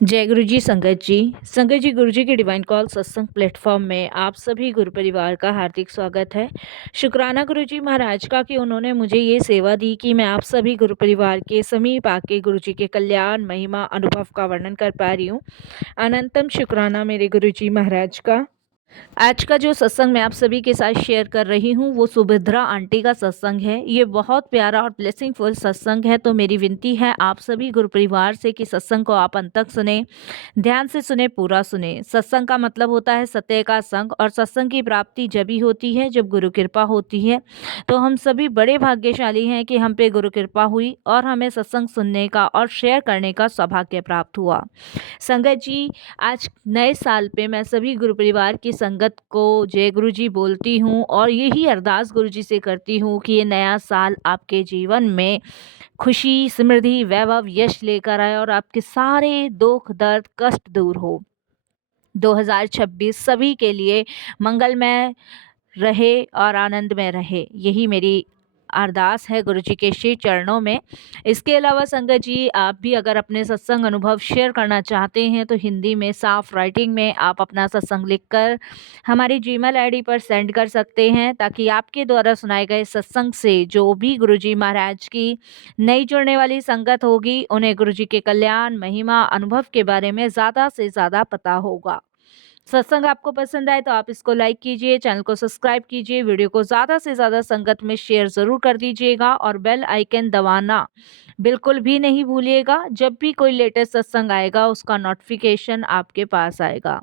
जय गुरु जी संगत जी। संगत जी, गुरु जी के डिवाइन कॉल सत्संग प्लेटफॉर्म में आप सभी गुरु परिवार का हार्दिक स्वागत है। शुक्राना गुरु जी महाराज का कि उन्होंने मुझे ये सेवा दी कि मैं आप सभी गुरु परिवार के समीप आके गुरु जी के कल्याण महिमा अनुभव का वर्णन कर पा रही हूँ। अनंतम शुक्राना मेरे गुरु जी महाराज का। आज का जो सत्संग मैं आप सभी के साथ शेयर कर रही हूँ वो सुभद्रा आंटी का सत्संग है। ये बहुत प्यारा और ब्लेसिंगफुल सत्संग है, तो मेरी विनती है आप सभी गुरु परिवार से कि सत्संग को आप अंत तक सुने, ध्यान से सुने, पूरा सुने। सत्संग का मतलब होता है सत्य का संग, और सत्संग की प्राप्ति जब ही होती है जब गुरु कृपा होती है। तो हम सभी बड़े भाग्यशाली हैं कि हम पे गुरु कृपा हुई और हमें सत्संग सुनने का और शेयर करने का सौभाग्य प्राप्त हुआ। संगत जी, आज नए साल पे मैं सभी गुरु परिवार की संगत को जय गुरु जी बोलती हूँ और यही अरदास गुरु जी से करती हूँ कि ये नया साल आपके जीवन में खुशी, समृद्धि, वैभव, यश लेकर आए और आपके सारे दुख, दर्द, कष्ट दूर हो। 2026 सभी के लिए मंगलमय रहे और आनंद में रहे, यही मेरी अरदास है गुरु जी के श्री चरणों में। इसके अलावा संगत जी, आप भी अगर अपने सत्संग अनुभव शेयर करना चाहते हैं तो हिंदी में साफ राइटिंग में आप अपना सत्संग लिखकर हमारी जीमेल आईडी पर सेंड कर सकते हैं, ताकि आपके द्वारा सुनाए गए सत्संग से जो भी गुरु जी महाराज की नई जुड़ने वाली संगत होगी उन्हें गुरु जी के कल्याण, महिमा, अनुभव के बारे में ज़्यादा से ज़्यादा पता होगा। सत्संग आपको पसंद आए तो आप इसको लाइक कीजिए, चैनल को सब्सक्राइब कीजिए, वीडियो को ज़्यादा से ज़्यादा संगत में शेयर ज़रूर कर दीजिएगा और बेल आइकन दबाना बिल्कुल भी नहीं भूलिएगा। जब भी कोई लेटेस्ट सत्संग आएगा उसका नोटिफिकेशन आपके पास आएगा।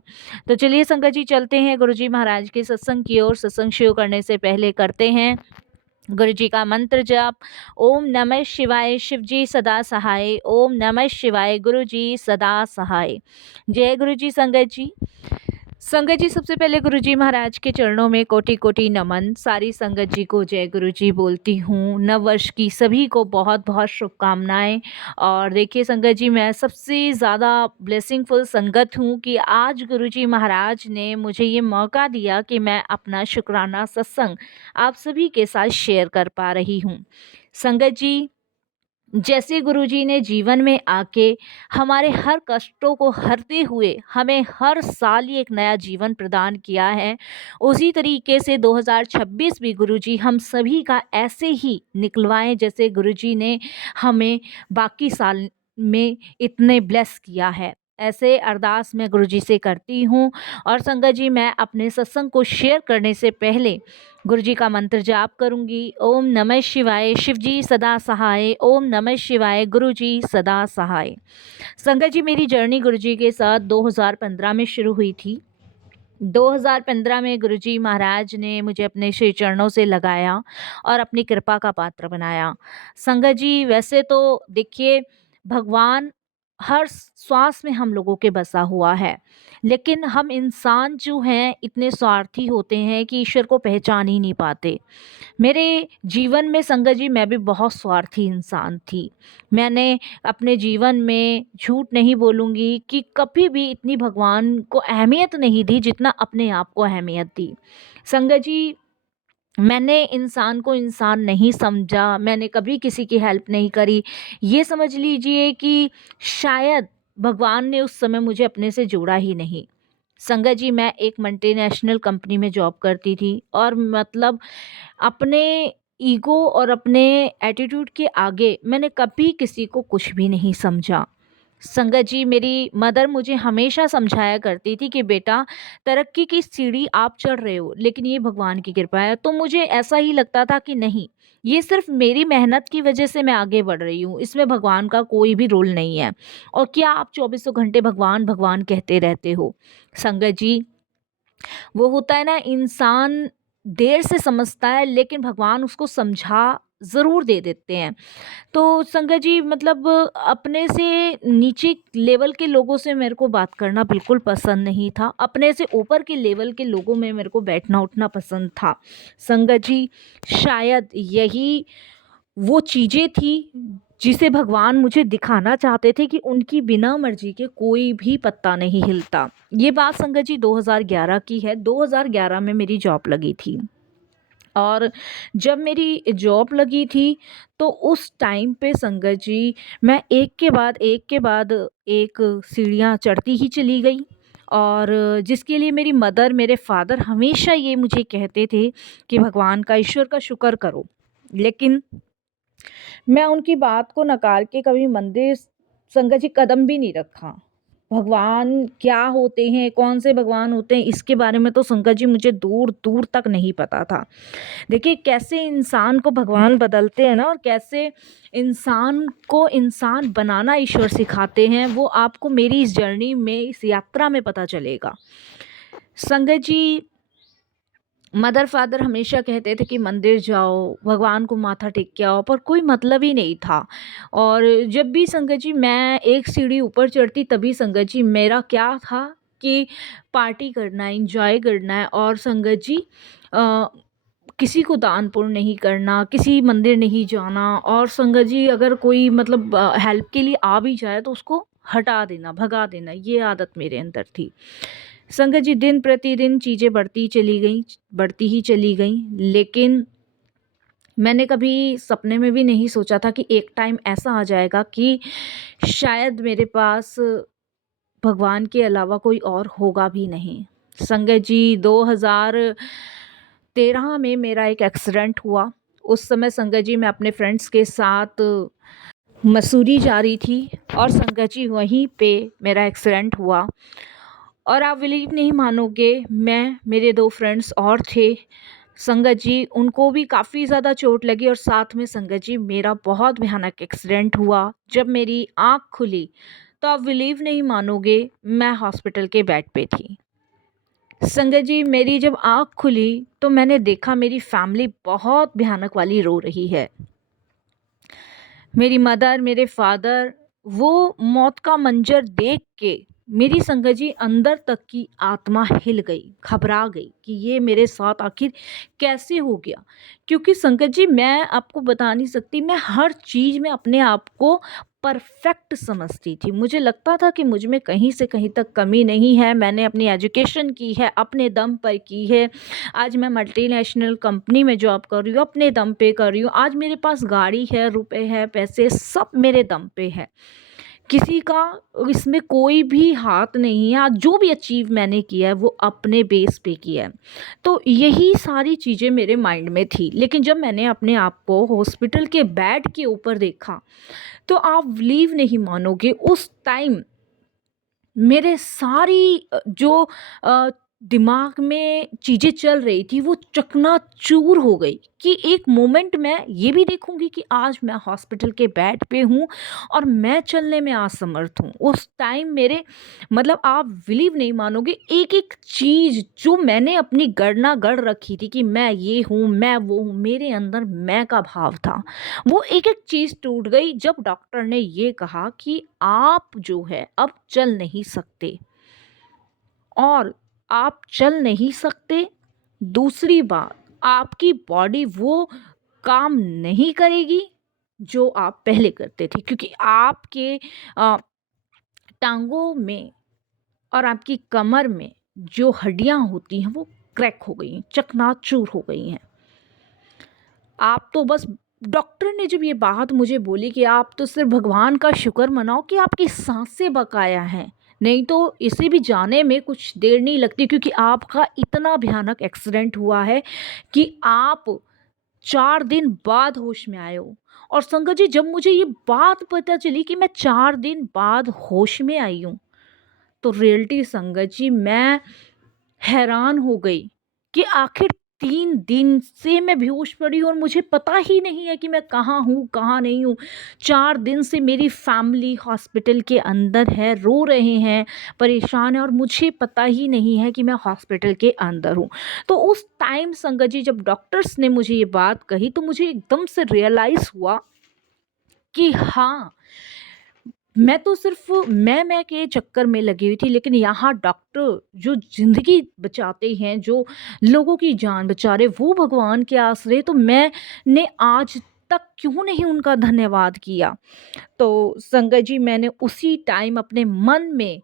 तो चलिए संगत जी, चलते हैं गुरु जी महाराज के सत्संग की ओर। सत्संग शुरू करने से पहले करते हैं गुरु जी का मंत्र जाप। ओम नमः शिवाय, शिव जी सदा सहाय। ओम नमः शिवाय, गुरु जी सदा सहाय। जय गुरु जी संगत जी। संगत जी, सबसे पहले गुरु जी महाराज के चरणों में कोटि कोटि नमन। सारी संगत जी को जय गुरु जी बोलती हूँ। नव वर्ष की सभी को बहुत बहुत शुभकामनाएं। और देखिए संगत जी, मैं सबसे ज़्यादा ब्लेसिंगफुल संगत हूँ कि आज गुरु जी महाराज ने मुझे ये मौका दिया कि मैं अपना शुक्राना सत्संग आप सभी के साथ शेयर कर पा रही हूँ। संगत जी, जैसे गुरुजी ने जीवन में आके हमारे हर कष्टों को हरते हुए हमें हर साल ही एक नया जीवन प्रदान किया है, उसी तरीके से 2026 भी गुरुजी हम सभी का ऐसे ही निकलवाएं जैसे गुरुजी ने हमें बाकी साल में इतने ब्लेस किया है। ऐसे अरदास मैं गुरुजी से करती हूँ। और संगत जी, मैं अपने सत्संग को शेयर करने से पहले गुरु जी का मंत्र जाप करूंगी। ओम नमः शिवाय, शिव जी सदा सहाय। ओम नमः शिवाय, गुरु जी सदा सहाय। संगत जी, मेरी जर्नी गुरु जी के साथ 2015 में शुरू हुई थी। 2015 में गुरु जी महाराज ने मुझे अपने श्री चरणों से लगाया और अपनी कृपा का पात्र बनाया। संगत जी, वैसे तो देखिए, भगवान हर श्वास में हम लोगों के बसा हुआ है, लेकिन हम इंसान जो हैं इतने स्वार्थी होते हैं कि ईश्वर को पहचान ही नहीं पाते। मेरे जीवन में संगत जी, मैं भी बहुत स्वार्थी इंसान थी। मैंने अपने जीवन में झूठ नहीं बोलूँगी कि कभी भी इतनी भगवान को अहमियत नहीं दी जितना अपने आप को अहमियत दी। संगत जी, मैंने इंसान को इंसान नहीं समझा, मैंने कभी किसी की हेल्प नहीं करी। ये समझ लीजिए कि शायद भगवान ने उस समय मुझे अपने से जोड़ा ही नहीं। संगत जी, मैं एक मल्टीनेशनल कंपनी में जॉब करती थी और मतलब अपने ईगो और अपने एटीट्यूड के आगे मैंने कभी किसी को कुछ भी नहीं समझा। संगत जी, मेरी मदर मुझे हमेशा समझाया करती थी कि बेटा, तरक्की की सीढ़ी आप चढ़ रहे हो लेकिन ये भगवान की कृपा है। तो मुझे ऐसा ही लगता था कि नहीं, ये सिर्फ मेरी मेहनत की वजह से मैं आगे बढ़ रही हूँ, इसमें भगवान का कोई भी रोल नहीं है। और क्या आप चौबीसों घंटे भगवान भगवान कहते रहते हो। संगत जी, वो होता है ना, इंसान देर से समझता है लेकिन भगवान उसको समझा ज़रूर दे देते हैं। तो संगत जी, मतलब अपने से नीचे लेवल के लोगों से मेरे को बात करना बिल्कुल पसंद नहीं था। अपने से ऊपर के लेवल के लोगों में मेरे को बैठना उठना पसंद था। संगत जी, शायद यही वो चीज़ें थी जिसे भगवान मुझे दिखाना चाहते थे कि उनकी बिना मर्जी के कोई भी पत्ता नहीं हिलता। ये बात संगत जी 2011 की है। 2011 में मेरी जॉब लगी थी। और जब मेरी जॉब लगी थी, तो उस टाइम पे संगत जी, मैं एक के बाद एक सीढ़ियाँ चढ़ती ही चली गई। और जिसके लिए मेरी मदर, मेरे फादर हमेशा ये मुझे कहते थे कि भगवान का, ईश्वर का शुक्र करो। लेकिन मैं उनकी बात को नकार के कभी मंदिर संगत जी कदम भी नहीं रखा। भगवान क्या होते हैं, कौन से भगवान होते हैं, इसके बारे में तो संगत जी मुझे दूर-दूर तक नहीं पता था। देखिए कैसे इंसान को भगवान बदलते हैं ना, और कैसे इंसान को इंसान बनाना ईश्वर सिखाते हैं, वो आपको मेरी इस जर्नी में, इस यात्रा में पता चलेगा। संगत जी, मदर फादर हमेशा कहते थे कि मंदिर जाओ, भगवान को माथा टेक के आओ, पर कोई मतलब ही नहीं था। और जब भी संगत जी मैं एक सीढ़ी ऊपर चढ़ती, तभी संगत जी मेरा क्या था कि पार्टी करना है, एंजॉय करना है, और संगत जी अ, किसी को दान पुण्य नहीं करना, किसी मंदिर नहीं जाना, और संगत जी अगर कोई मतलब हेल्प के लिए आ भी जाए तो उसको हटा देना, भगा देना, ये आदत मेरे अंदर थी। संगत जी दिन प्रतिदिन चीज़ें बढ़ती ही चली गईं, लेकिन मैंने कभी सपने में भी नहीं सोचा था कि एक टाइम ऐसा आ जाएगा कि शायद मेरे पास भगवान के अलावा कोई और होगा भी नहीं। संगत जी 2013 में मेरा एक एक्सीडेंट हुआ। उस समय संगत जी मैं अपने फ्रेंड्स के साथ मसूरी जा रही थी, और संगत जी वहीं पे मेरा एक्सीडेंट हुआ। और आप बिलीव नहीं मानोगे, मैं, मेरे 2 फ्रेंड्स और थे। संगत जी उनको भी काफ़ी ज़्यादा चोट लगी, और साथ में संगत जी मेरा बहुत भयानक एक्सीडेंट हुआ। जब मेरी आँख खुली, तो आप बिलीव नहीं मानोगे, मैं हॉस्पिटल के बेड पे थी। संगत जी मेरी जब आँख खुली, तो मैंने देखा मेरी फैमिली बहुत भयानक वाली रो रही है। मेरी मदर, मेरे फादर, वो मौत का मंज़र देख के मेरी संगत जी अंदर तक की आत्मा हिल गई, घबरा गई कि ये मेरे साथ आखिर कैसे हो गया? क्योंकि संगत जी मैं आपको बता नहीं सकती, मैं हर चीज़ में अपने आप को परफ़ेक्ट समझती थी। मुझे लगता था कि मुझ में कहीं से कहीं तक कमी नहीं है, मैंने अपनी एजुकेशन की है, अपने दम पर की है। आज मैं मल्टीनेशनल कंपनी में जॉब कर रही हूँ, अपने दम पे कर रही हूँ। आज मेरे पास गाड़ी है, रुपए हैं, पैसे सब मेरे दम पे है। किसी का इसमें कोई भी हाथ नहीं है। आज जो भी अचीव मैंने किया है वो अपने बेस पे किया है। तो यही सारी चीज़ें मेरे माइंड में थी। लेकिन जब मैंने अपने आप को हॉस्पिटल के बेड के ऊपर देखा, तो आप बिलीव नहीं मानोगे, उस टाइम मेरे सारी जो अ, दिमाग में चीज़ें चल रही थी वो चकनाचूर हो गई कि एक मोमेंट मैं ये भी देखूंगी कि आज मैं हॉस्पिटल के बेड पे हूँ और मैं चलने में असमर्थ हूँ। उस टाइम मेरे मतलब आप बिलीव नहीं मानोगे, एक एक चीज़ जो मैंने अपनी गणना गढ़ रखी थी कि मैं ये हूँ, मैं वो हूँ, मेरे अंदर मैं का भाव था, वो एक-एक चीज़ टूट गई जब डॉक्टर ने ये कहा कि आप जो है अब चल नहीं सकते, और आप चल नहीं सकते, दूसरी बात आपकी बॉडी वो काम नहीं करेगी जो आप पहले करते थे, क्योंकि आपके अ, टाँगों में और आपकी कमर में जो हड्डियाँ होती हैं वो क्रैक हो गई हैं, चकनाचूर हो गई हैं। आप तो बस, डॉक्टर ने जब ये बात मुझे बोली कि आप तो सिर्फ भगवान का शुक्र मनाओ कि आपकी सांसें बकाया हैं, नहीं तो इसे भी जाने में कुछ देर नहीं लगती, क्योंकि आपका इतना भयानक एक्सीडेंट हुआ है कि आप 4 दिन बाद होश में आए हो। और संगत जी जब मुझे ये बात पता चली कि मैं 4 दिन बाद होश में आई हूँ, तो रियलिटी संगत जी मैं हैरान हो गई कि आखिर 3 दिन से मैं बेहोश पड़ी हूँ और मुझे पता ही नहीं है कि मैं कहाँ हूँ, कहाँ नहीं हूँ। 4 दिन से मेरी फैमिली हॉस्पिटल के अंदर है, रो रहे हैं, परेशान हैं, और मुझे पता ही नहीं है कि मैं हॉस्पिटल के अंदर हूँ। तो उस टाइम संगत जी जब डॉक्टर्स ने मुझे ये बात कही, तो मुझे एकदम से रियलाइज़ हुआ कि हाँ, मैं तो सिर्फ़ मैं के चक्कर में लगी हुई थी, लेकिन यहाँ डॉक्टर जो ज़िंदगी बचाते हैं, जो लोगों की जान बचा रहे, वो भगवान के आसरे, तो मैंने आज तक क्यों नहीं उनका धन्यवाद किया। तो संगत जी मैंने उसी टाइम अपने मन में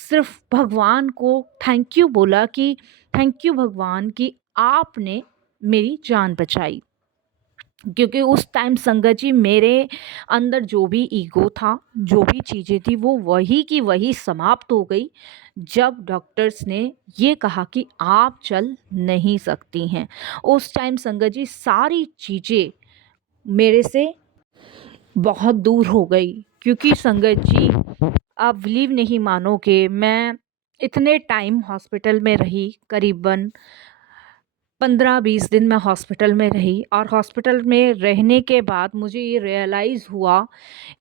सिर्फ़ भगवान को थैंक यू बोला कि थैंक यू भगवान कि आपने मेरी जान बचाई। क्योंकि उस टाइम संगत जी मेरे अंदर जो भी ईगो था, जो भी चीज़ें थी, वो वही की वही समाप्त हो गई जब डॉक्टर्स ने ये कहा कि आप चल नहीं सकती हैं। उस टाइम संगत जी सारी चीज़ें मेरे से बहुत दूर हो गई। क्योंकि संगत जी आप बिलीव नहीं मानोगे, मैं इतने टाइम हॉस्पिटल में रही, करीबन 15-20 दिन मैं हॉस्पिटल में रही, और हॉस्पिटल में रहने के बाद मुझे ये रियलाइज़ हुआ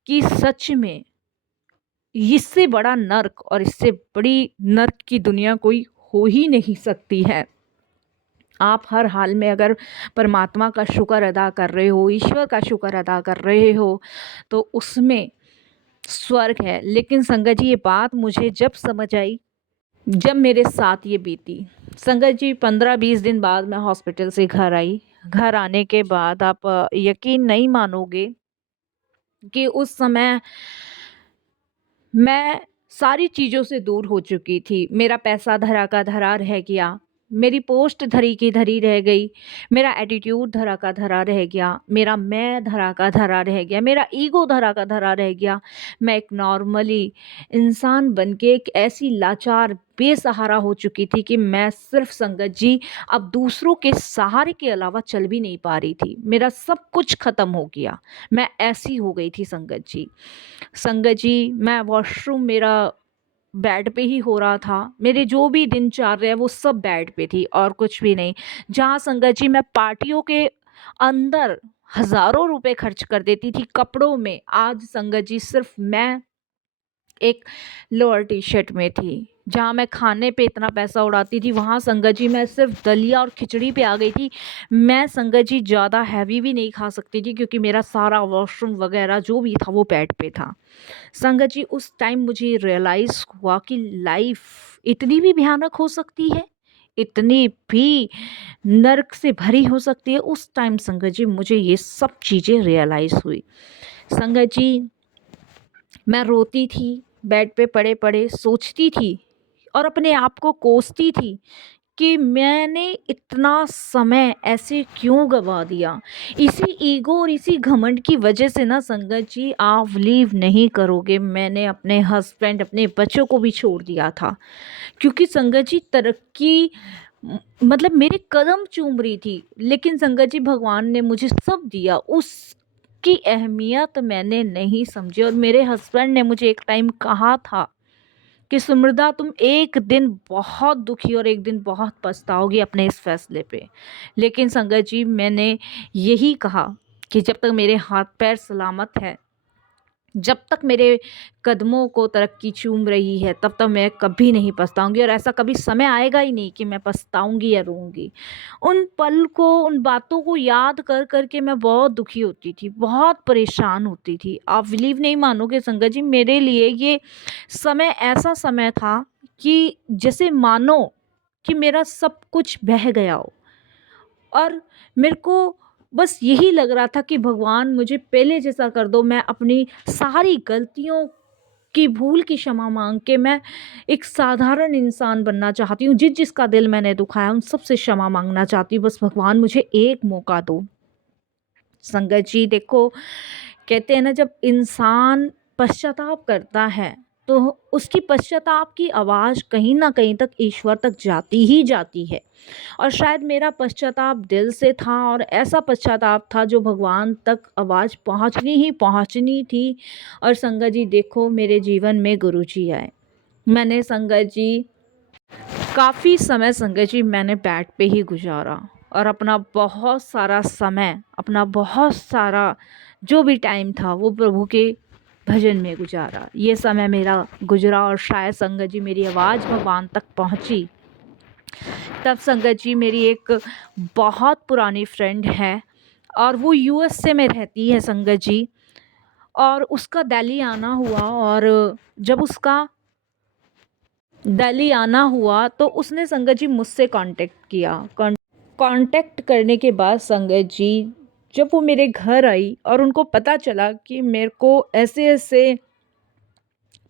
कि सच में इससे बड़ा नर्क और इससे बड़ी नर्क की दुनिया कोई हो ही नहीं सकती है। आप हर हाल में अगर परमात्मा का शुक्र अदा कर रहे हो, ईश्वर का शुक्र अदा कर रहे हो, तो उसमें स्वर्ग है। लेकिन संगत जी ये बात मुझे जब समझ आई, जब मेरे साथ ये बीती। संगत जी 15-20 दिन बाद मैं हॉस्पिटल से घर आई। घर आने के बाद आप यकीन नहीं मानोगे कि उस समय मैं सारी चीज़ों से दूर हो चुकी थी। मेरा पैसा धरा का धरा रह गया, मेरी पोस्ट धरी की धरी रह गई, मेरा एटीट्यूड धरा का धरा रह गया, मेरा मैं धरा का धरा रह गया, मेरा ईगो धरा का धरा रह गया। मैं एक नॉर्मली इंसान बन के एक ऐसी लाचार बेसहारा हो चुकी थी कि मैं सिर्फ संगत जी अब दूसरों के सहारे के अलावा चल भी नहीं पा रही थी। मेरा सब कुछ ख़त्म हो गया, मैं ऐसी हो गई थी संगत जी। संगत जी मैं वॉशरूम मेरा बेड पे ही हो रहा था, मेरे जो भी दिनचर्या है वो सब बेड पे थी और कुछ भी नहीं। जहाँ संगत जी मैं पार्टियों के अंदर हज़ारों रुपए खर्च कर देती थी कपड़ों में, आज संगत जी सिर्फ मैं एक लोअर टी-शर्ट में थी। जहाँ मैं खाने पे इतना पैसा उड़ाती थी, वहाँ संगत जी मैं सिर्फ़ दलिया और खिचड़ी पे आ गई थी। मैं संगत जी ज़्यादा हैवी भी नहीं खा सकती थी, क्योंकि मेरा सारा वॉशरूम वग़ैरह जो भी था वो बेड पे था। संगत जी उस टाइम मुझे रियलाइज़ हुआ कि लाइफ़ इतनी भी भयानक हो सकती है, इतनी भी नर्क से भरी हो सकती है। उस टाइम संगत जी मुझे ये सब चीज़ें रियलाइज़ हुई। संगत जी मैं रोती थी, बेड पे पड़े-पड़े सोचती थी और अपने आप को कोसती थी कि मैंने इतना समय ऐसे क्यों गँवा दिया। इसी ईगो और इसी घमंड की वजह से ना संगत जी आप बिलीव नहीं करोगे, मैंने अपने हस्बैंड, अपने बच्चों को भी छोड़ दिया था। क्योंकि संगत जी तरक्की मतलब मेरे कदम चूम रही थी, लेकिन संगत जी भगवान ने मुझे सब दिया, उसकी अहमियत मैंने नहीं समझी। और मेरे हस्बैंड ने मुझे एक टाइम कहा था कि सुमृता तुम एक दिन बहुत दुखी और एक दिन बहुत पछताओगी अपने इस फैसले पे। लेकिन संगत जी मैंने यही कहा कि जब तक मेरे हाथ पैर सलामत है, जब तक मेरे कदमों को तरक्की चूम रही है, तब तक मैं कभी नहीं पछताऊँगी, और ऐसा कभी समय आएगा ही नहीं कि मैं पछताऊँगी या रोऊँगी। उन पल को, उन बातों को याद कर कर के मैं बहुत दुखी होती थी, बहुत परेशान होती थी। आप बिलीव नहीं मानोगे संगत जी, मेरे लिए ये समय ऐसा समय था कि जैसे मानो कि मेरा सब कुछ बह गया हो, और मेरे को बस यही लग रहा था कि भगवान मुझे पहले जैसा कर दो। मैं अपनी सारी गलतियों की, भूल की क्षमा मांग के मैं एक साधारण इंसान बनना चाहती हूँ। जिसका दिल मैंने दुखाया उन सबसे क्षमा मांगना चाहती हूँ। बस भगवान मुझे एक मौका दो। संगत जी देखो, कहते हैं ना, जब इंसान पश्चाताप करता है तो उसकी पश्चाताप की आवाज़ कहीं ना कहीं तक ईश्वर तक जाती ही जाती है। और शायद मेरा पश्चाताप दिल से था, और ऐसा पश्चाताप था जो भगवान तक आवाज़ पहुंचनी ही पहुंचनी थी। और संगत जी देखो, मेरे जीवन में गुरुजी आए। मैंने संगत जी काफ़ी समय, संगत जी मैंने बेड पे ही गुजारा, और अपना बहुत सारा समय, अपना बहुत सारा जो भी टाइम था वो प्रभु के भजन में गुजारा। ये समय मेरा गुजरा, और शायद संगत जी मेरी आवाज़ भगवान तक पहुंची। तब संगत जी मेरी एक बहुत पुरानी फ्रेंड है, और वो यूएसए में रहती है संगत जी, और उसका दिल्ली आना हुआ। और जब उसका दिल्ली आना हुआ तो उसने संगत जी मुझसे कांटेक्ट किया। कांटेक्ट करने के बाद संगत जी जब वो मेरे घर आई और उनको पता चला कि मेरे को ऐसे ऐसे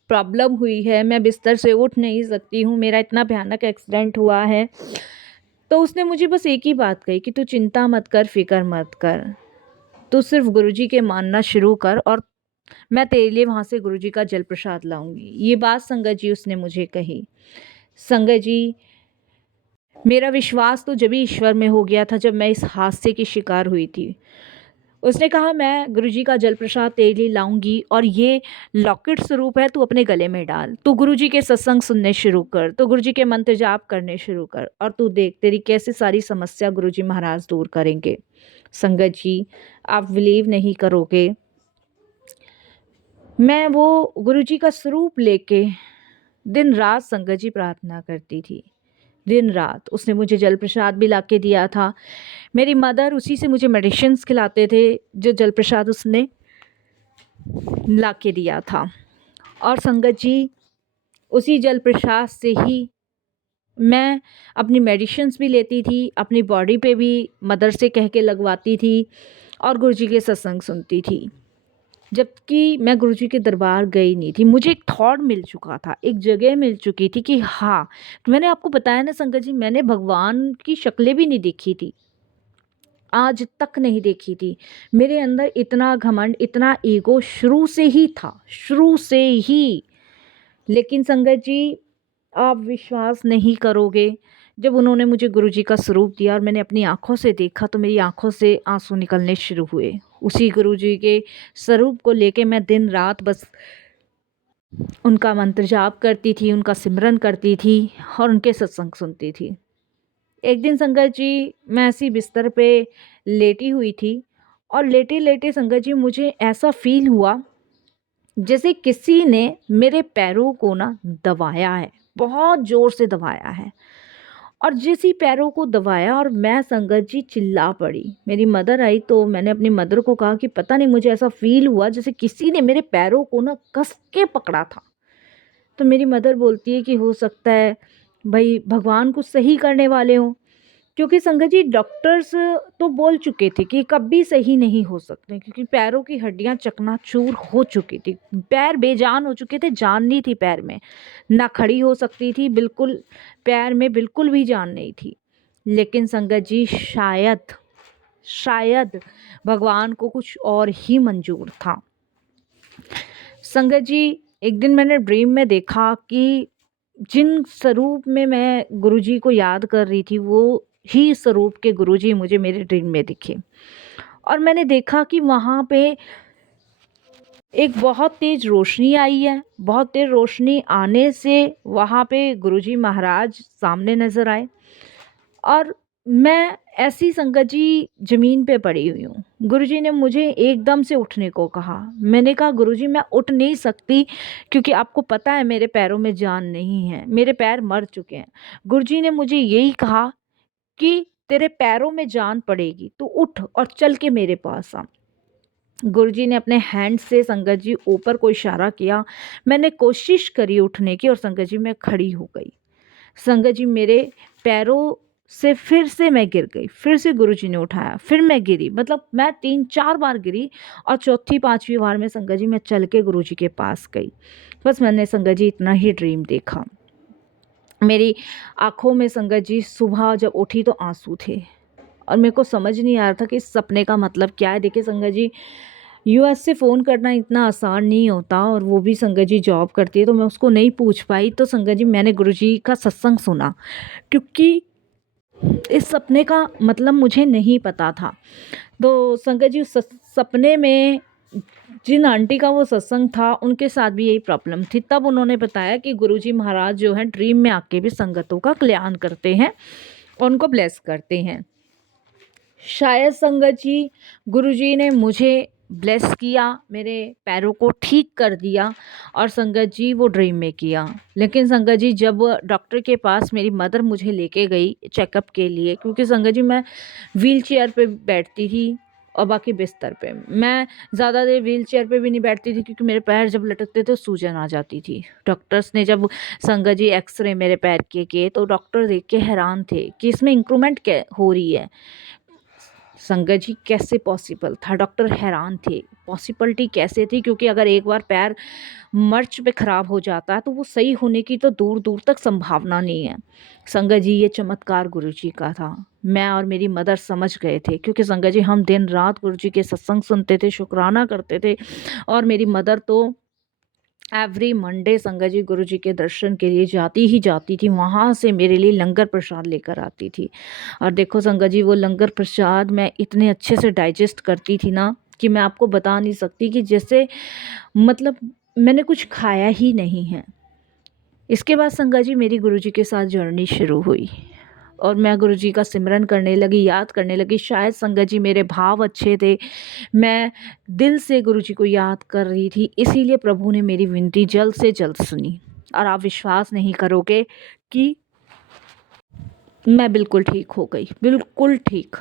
प्रॉब्लम हुई है, मैं बिस्तर से उठ नहीं सकती हूँ, मेरा इतना भयानक एक्सीडेंट हुआ है, तो उसने मुझे बस एक ही बात कही कि तू चिंता मत कर, फ़िक्र मत कर, तू सिर्फ़ गुरुजी के मानना शुरू कर और मैं तेरे लिए वहाँ से गुरुजी का जल प्रसाद लाऊँगी। ये बात संगत जी उसने मुझे कही। संगत जी, मेरा विश्वास तो जभी ईश्वर में हो गया था जब मैं इस हादसे की शिकार हुई थी। उसने कहा मैं गुरुजी का जल प्रसाद तेरे लिए लाऊँगी और ये लॉकेट स्वरूप है, तू अपने गले में डाल। तू गुरुजी के सत्संग सुनने शुरू कर, तू गुरुजी के मंत्र जाप करने शुरू कर और तू देख तेरी कैसे सारी समस्या गुरुजी महाराज दूर करेंगे। संगत जी, आप बिलीव नहीं करोगे, मैं वो गुरुजी का स्वरूप लेके दिन रात संगत जी प्रार्थना करती थी। दिन रात उसने मुझे जल प्रसाद भी लाके दिया था। मेरी मदर उसी से मुझे मेडिसिन्स खिलाते थे, जो जल प्रसाद उसने लाके दिया था। और संगत जी, उसी जल प्रसाद से ही मैं अपनी मेडिसिन्स भी लेती थी, अपनी बॉडी पे भी मदर से कह के लगवाती थी और गुरुजी के सत्संग सुनती थी। जबकि मैं गुरुजी के दरबार गई नहीं थी। मुझे एक थॉट मिल चुका था, एक जगह मिल चुकी थी कि हाँ, तो मैंने आपको बताया ना संगत जी, मैंने भगवान की शक्लें भी नहीं देखी थी, आज तक नहीं देखी थी। मेरे अंदर इतना घमंड, इतना ईगो शुरू से ही था, शुरू से ही। लेकिन संगत जी, आप विश्वास नहीं करोगे, जब उन्होंने मुझे गुरुजी का स्वरूप दिया और मैंने अपनी आँखों से देखा तो मेरी आँखों से आँसू निकलने शुरू हुए। उसी गुरुजी के स्वरूप को लेके मैं दिन रात बस उनका मंत्र जाप करती थी, उनका सिमरन करती थी और उनके सत्संग सुनती थी। एक दिन संगत जी, मैं ऐसी बिस्तर पे लेटी हुई थी और लेटे-लेटे संगत जी मुझे ऐसा फ़ील हुआ जैसे किसी ने मेरे पैरों को ना दबाया है, बहुत ज़ोर से दबाया है। और जैसे ही पैरों को दबाया और मैं संगत जी चिल्ला पड़ी। मेरी मदर आई तो मैंने अपनी मदर को कहा कि पता नहीं मुझे ऐसा फ़ील हुआ जैसे किसी ने मेरे पैरों को ना कस के पकड़ा था। तो मेरी मदर बोलती है कि हो सकता है भई भगवान कुछ सही करने वाले हों। क्योंकि संगत जी डॉक्टर्स तो बोल चुके थे कि कभी सही नहीं हो सकते, क्योंकि पैरों की हड्डियां चकनाचूर हो चुकी थी, पैर बेजान हो चुके थे, जान नहीं थी पैर में, ना खड़ी हो सकती थी, बिल्कुल पैर में बिल्कुल भी जान नहीं थी। लेकिन संगत जी शायद शायद भगवान को कुछ और ही मंजूर था। संगत जी, एक दिन मैंने ड्रीम में देखा कि जिन स्वरूप में मैं गुरुजी को याद कर रही थी, वो ही स्वरूप के गुरुजी मुझे मेरे ड्रीम में दिखे। और मैंने देखा कि वहाँ पे एक बहुत तेज़ रोशनी आई है। बहुत तेज़ रोशनी आने से वहाँ पे गुरुजी महाराज सामने नज़र आए और मैं ऐसी संगत जी ज़मीन पे पड़ी हुई हूँ। गुरुजी ने मुझे एकदम से उठने को कहा। मैंने कहा गुरुजी मैं उठ नहीं सकती, क्योंकि आपको पता है मेरे पैरों में जान नहीं है, मेरे पैर मर चुके हैं। गुरुजी ने मुझे यही कहा कि तेरे पैरों में जान पड़ेगी, तू उठ और चल के मेरे पास आ। गुरुजी ने अपने हैंड से संगत जी ऊपर को इशारा किया। मैंने कोशिश करी उठने की और संगत जी मैं खड़ी हो गई। संगत जी मेरे पैरों से फिर से मैं गिर गई, फिर से गुरुजी ने उठाया, फिर मैं गिरी, मतलब मैं 3-4 बार गिरी और चौथी 5वीं बार में संगत जी मैं चल के गुरुजी के पास गई। बस मैंने संगत जी इतना ही ड्रीम देखा। मेरी आँखों में संगत जी सुबह जब उठी तो आँसू थे और मेरे को समझ नहीं आ रहा था कि इस सपने का मतलब क्या है। देखिए संगत जी, यूएस से फ़ोन करना इतना आसान नहीं होता और वो भी संगत जी जॉब करती है, तो मैं उसको नहीं पूछ पाई। तो संगत जी मैंने गुरुजी का सत्संग सुना, क्योंकि इस सपने का मतलब मुझे नहीं पता था। तो संगत जी उस सपने में जिन आंटी का वो सत्संग था उनके साथ भी यही प्रॉब्लम थी। तब उन्होंने बताया कि गुरुजी महाराज जो हैं ड्रीम में आके भी संगतों का कल्याण करते हैं और उनको ब्लेस करते हैं। शायद संगत जी गुरुजी ने मुझे ब्लेस किया, मेरे पैरों को ठीक कर दिया और संगत जी वो ड्रीम में किया। लेकिन संगत जी जब डॉक्टर के पास मेरी मदर मुझे लेके गई चेकअप के लिए, क्योंकि संगत जी मैं व्हील चेयर पे बैठती थी और बाकी बिस्तर पे। मैं ज़्यादा देर व्हील चेयर पे भी नहीं बैठती थी, क्योंकि मेरे पैर जब लटकते थे सूजन आ जाती थी। डॉक्टर्स ने जब संगत जी एक्सरे मेरे पैर के किए तो डॉक्टर देख के हैरान थे कि इसमें इंक्रूवमेंट क्या हो रही है। संगत जी कैसे पॉसिबल था? डॉक्टर हैरान थे, पॉसिबिलिटी कैसे थी? क्योंकि अगर एक बार पैर मर्च पे ख़राब हो जाता है तो वो सही होने की तो दूर-दूर तक संभावना नहीं है। संगत जी ये चमत्कार गुरुजी का था। मैं और मेरी मदर समझ गए थे क्योंकि संगत जी हम दिन-रात गुरुजी के सत्संग सुनते थे, शुकराना करते थे और मेरी मदर तो एवरी मंडे संगत जी गुरुजी के दर्शन के लिए जाती ही जाती थी। वहाँ से मेरे लिए लंगर प्रसाद लेकर आती थी। और देखो संगत जी वो लंगर प्रसाद मैं इतने अच्छे से डाइजेस्ट करती थी ना कि मैं आपको बता नहीं सकती कि जैसे मतलब मैंने कुछ खाया ही नहीं है। इसके बाद संगत जी मेरी गुरुजी के साथ जर्नी शुरू हुई और मैं गुरुजी का सिमरन करने लगी, याद करने लगी। शायद संगत जी मेरे भाव अच्छे थे, मैं दिल से गुरुजी को याद कर रही थी, इसीलिए प्रभु ने मेरी विनती जल्द से जल्द सुनी। और आप विश्वास नहीं करोगे कि मैं बिल्कुल ठीक हो गई, बिल्कुल ठीक।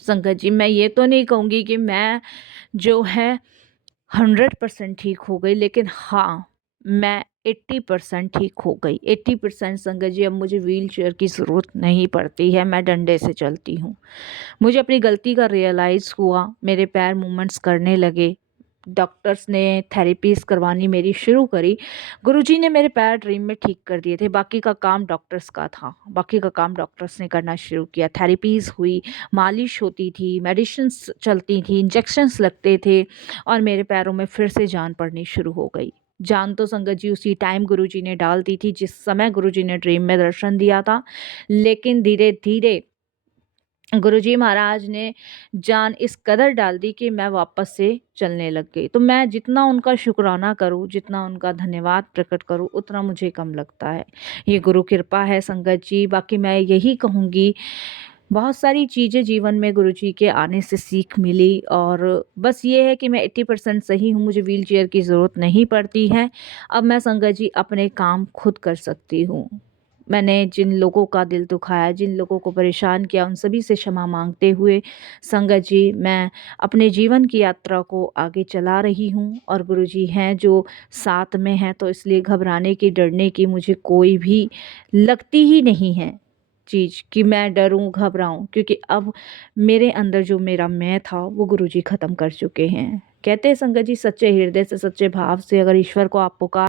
संगत जी मैं ये तो नहीं कहूँगी कि मैं जो है 100% ठीक हो गई, लेकिन हाँ, मैं 80% ठीक हो गई। 80% संगत जी अब मुझे व्हीलचेयर की ज़रूरत नहीं पड़ती है, मैं डंडे से चलती हूँ। मुझे अपनी गलती का रियलाइज़ हुआ, मेरे पैर मूवमेंट्स करने लगे। डॉक्टर्स ने थेरेपीज़ करवानी मेरी शुरू करी। गुरुजी ने मेरे पैर ड्रीम में ठीक कर दिए थे, बाकी का काम डॉक्टर्स का था। बाकी का काम डॉक्टर्स ने करना शुरू किया। थेरेपीज़ हुई, मालिश होती थी, मेडिसिन्स चलती थी, इंजेक्शंस लगते थे और मेरे पैरों में फिर से जान पड़नी शुरू हो गई। जान तो संगत जी उसी टाइम गुरुजी ने डाल दी थी जिस समय गुरुजी ने ड्रीम में दर्शन दिया था। लेकिन धीरे-धीरे गुरुजी महाराज ने जान इस कदर डाल दी कि मैं वापस से चलने लग गई। तो मैं जितना उनका शुक्राना करूँ, जितना उनका धन्यवाद प्रकट करूँ, उतना मुझे कम लगता है। ये गुरु कृपा है संगत जी। बाकी मैं यही कहूँगी, बहुत सारी चीज़ें जीवन में गुरुजी के आने से सीख मिली और बस ये है कि मैं 80% सही हूँ, मुझे व्हीलचेयर की ज़रूरत नहीं पड़ती है। अब मैं संगत जी अपने काम खुद कर सकती हूँ। मैंने जिन लोगों का दिल दुखाया, जिन लोगों को परेशान किया, उन सभी से क्षमा माँगते हुए संगत जी मैं अपने जीवन की यात्रा को आगे चला रही हूँ और गुरुजी हैं जो साथ में हैं, तो इसलिए घबराने की, डरने की मुझे कोई भी लगती ही नहीं है चीज़ कि मैं डरूँ, घबराऊँ, क्योंकि अब मेरे अंदर जो मेरा मैं था वो गुरुजी ख़त्म कर चुके हैं। कहते हैं संगत जी सच्चे हृदय से, सच्चे भाव से अगर ईश्वर को आप पुकार